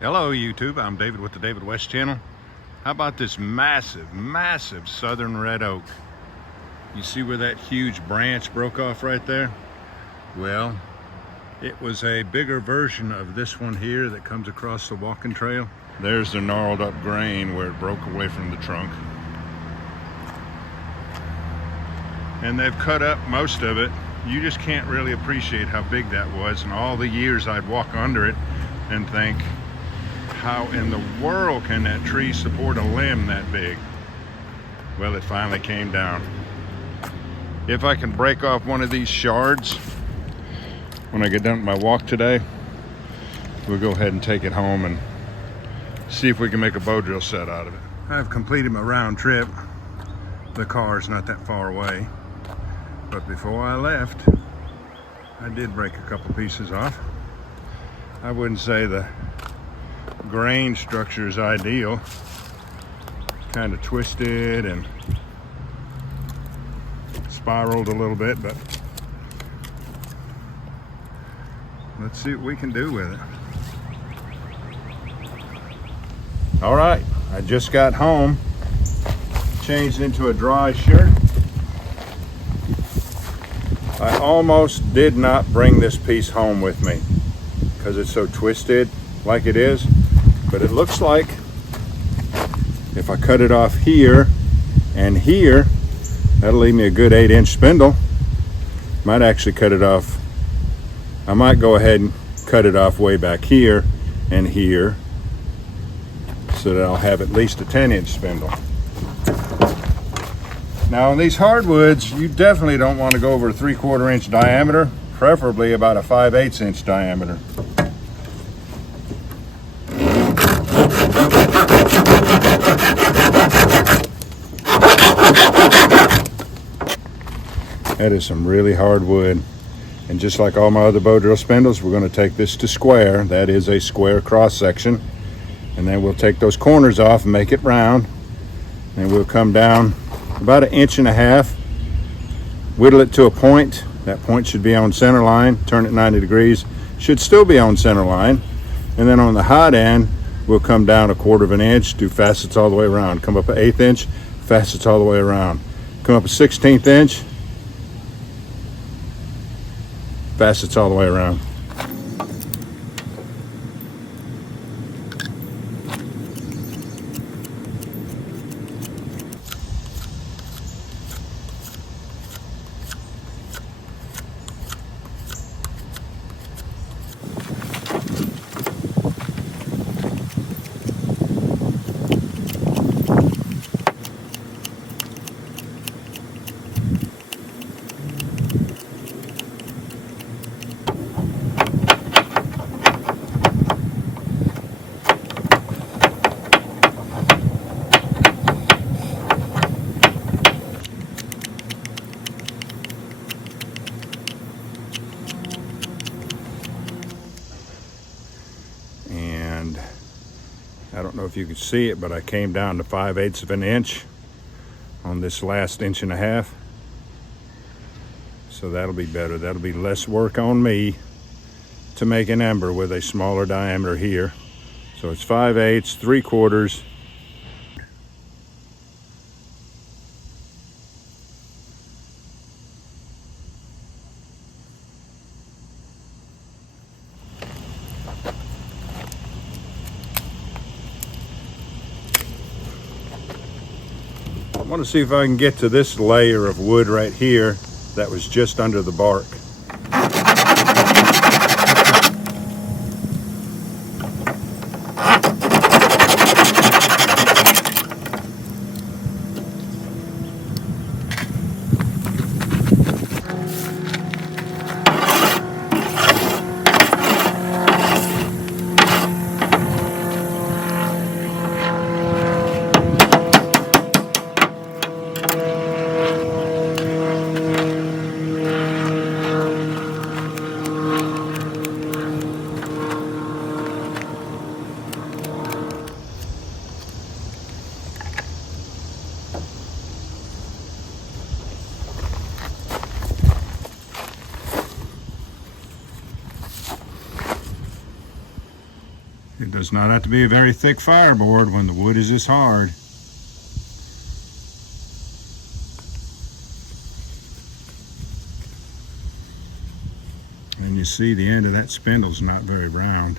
Hello YouTube, I'm David with the David West channel. How about this massive southern red oak? You see where that huge branch broke off right there? Well, it was a bigger version of this one here that comes across the walking trail. There's the gnarled up grain where it broke away from the trunk. And they've cut up most of it. You just can't really appreciate how big that was, and all the years I'd walk under it and think, how in the world can that tree support a limb that big? Well, it finally came down. If I can break off one of these shards when I get done with my walk today, we'll go ahead and take it home and see if we can make a bow drill set out of it. I've completed my round trip. The car's not that far away, but before I left, I did break a couple pieces off. I wouldn't say the grain structure is ideal. Kind of twisted and spiraled a little bit, but let's see what we can do with it. All right, I just got home, changed into a dry shirt. I almost did not bring this piece home with me because it's so twisted like it is. But it looks like if I cut it off here and here, that'll leave me a good 8-inch spindle. Might actually cut it off. I might go ahead and cut it off way back here and here so that I'll have at least a 10-inch spindle. Now on these hardwoods, you definitely don't want to go over a 3/4 inch diameter, preferably about a 5/8 inch diameter. That is some really hard wood. And just like all my other bow drill spindles, we're going to take this to square. That is a square cross section. And then we'll take those corners off and make it round. And we'll come down about 1.5 inches, whittle it to a point. That point should be on center line. Turn it 90 degrees. Should still be on center line. And then on the hot end, we'll come down 1/4 inch, do facets all the way around. Come up 1/8 inch, facets all the way around. Come up 1/16 inch, facets all the way around. And I don't know if you can see it, but I came down to 5/8 inch on this last 1.5 inches. So that'll be better. That'll be less work on me to make an ember with a smaller diameter here. So it's 5/8, 3/4. I want to see if I can get to this layer of wood right here that was just under the bark. Does not have to be a very thick fireboard when the wood is this hard. And you see the end of that spindle's not very round.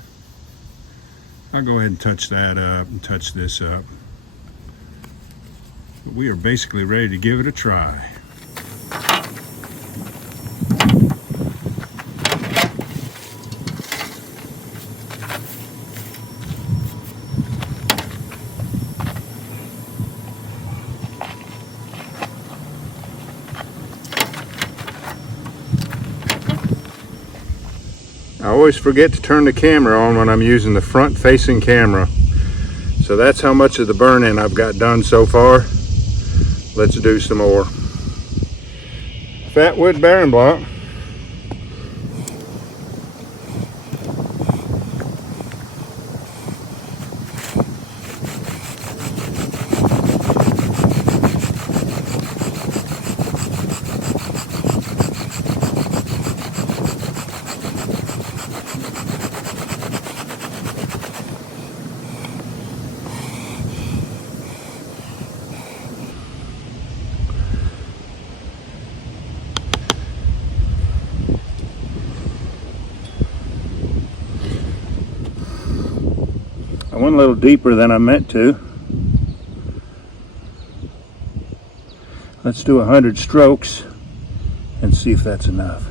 I'll go ahead and touch that up and touch this up. But we are basically ready to give it a try. I always forget to turn the camera on when I'm using the front facing camera. So that's how much of the burn-in I've got done so far. Let's do some more. Fat wood bearing block. I went a little deeper than I meant to. Let's do 100 strokes and see if that's enough.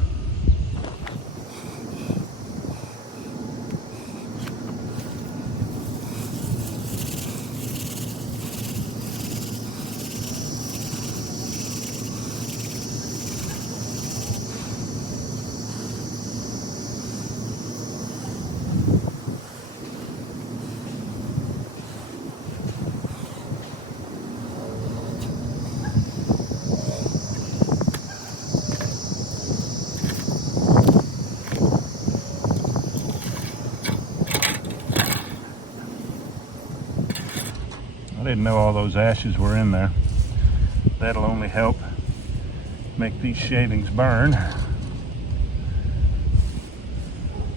I didn't know all those ashes were in there. That'll only help make these shavings burn.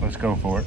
Let's go for it.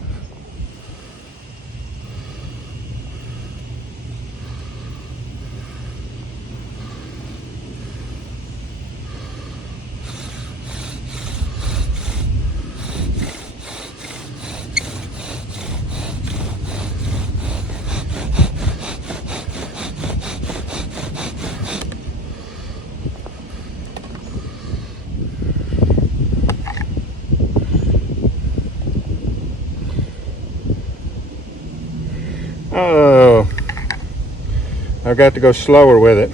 Oh, I've got to go slower with it.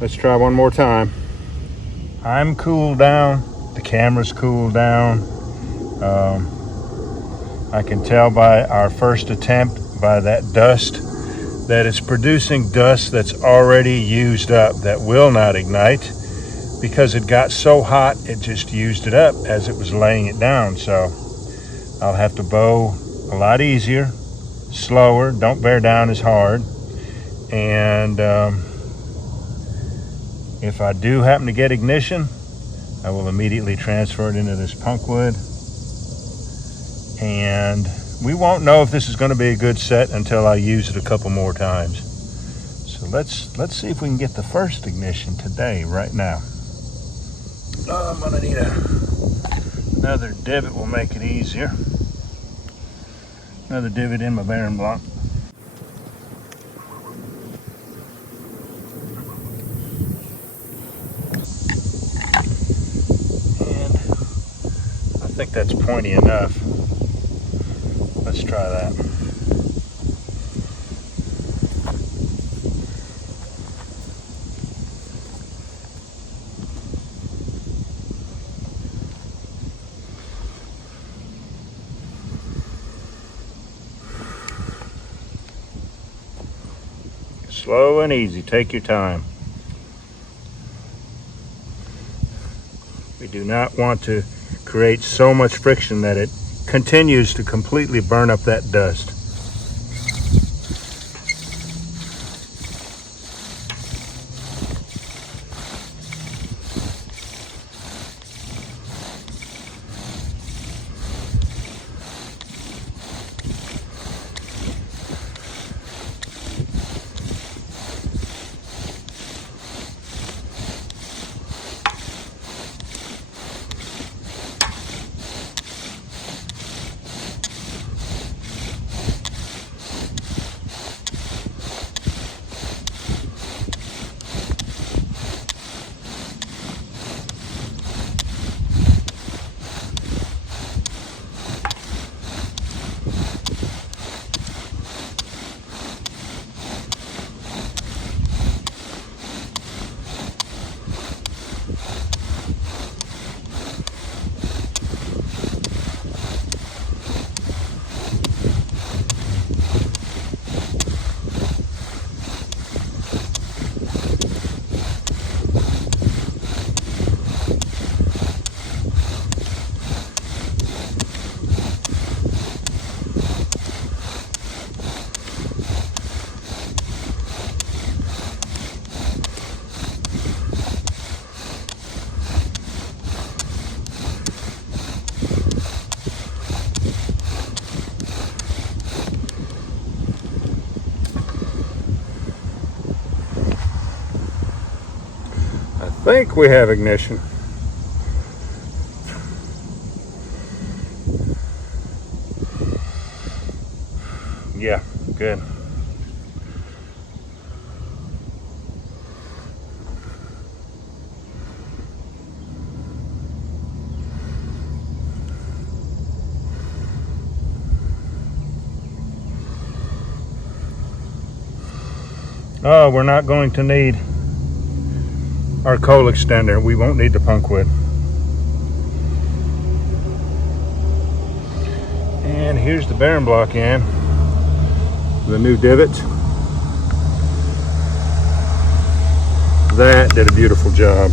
Let's try one more time. I'm cooled down. The camera's cooled down. I can tell by our first attempt, by that dust, that it's producing dust that's already used up, that will not ignite, because it got so hot it just used it up as it was laying it down. So I'll have to bow a lot easier, slower, don't bear down as hard. And if I do happen to get ignition, I will immediately transfer it into this punk wood. And we won't know if this is going to be a good set until I use it a couple more times. So let's see if we can get the first ignition today, right now. Oh, I'm going to need another divot, will make it easier. Another divot in my bearing block. And I think that's pointy enough. Let's try that. Slow and easy, take your time. We do not want to create so much friction that it continues to completely burn up that dust. think we have ignition. Yeah, good. Oh, we're not going to need our coal extender. We won't need the punk wood. And here's the bearing block in. The new divots. That did a beautiful job.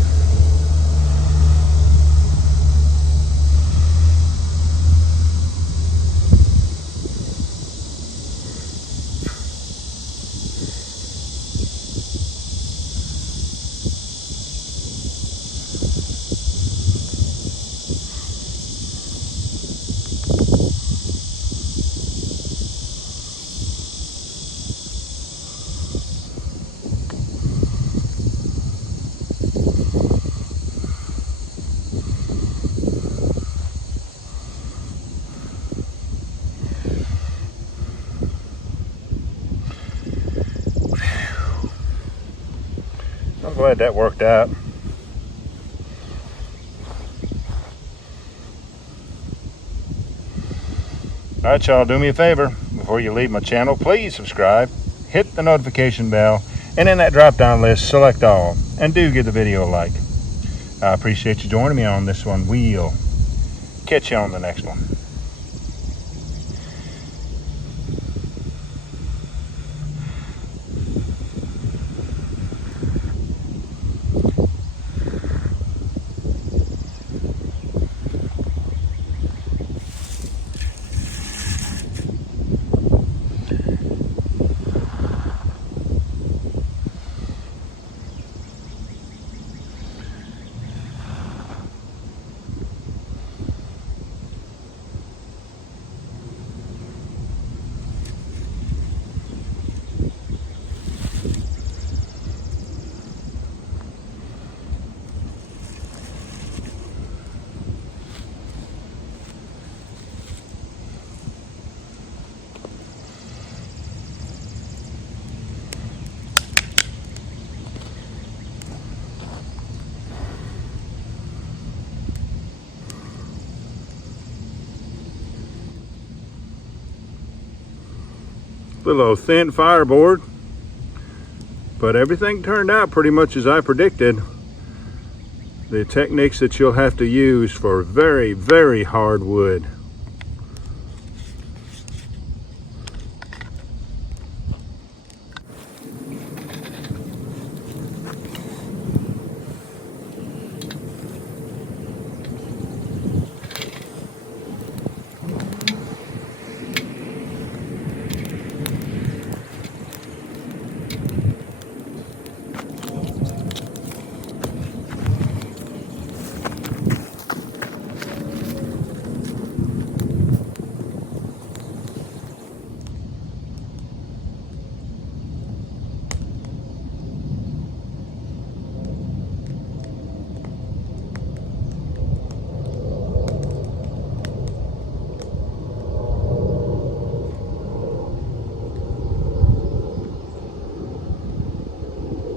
I'm glad that worked out. Alright y'all, do me a favor. Before you leave my channel, please subscribe, hit the notification bell, and in that drop down list, select all. And do give the video a like. I appreciate you joining me on this one. We'll catch you on the next one. Little thin fireboard, but everything turned out pretty much as I predicted. The techniques that you'll have to use for very, very hard wood.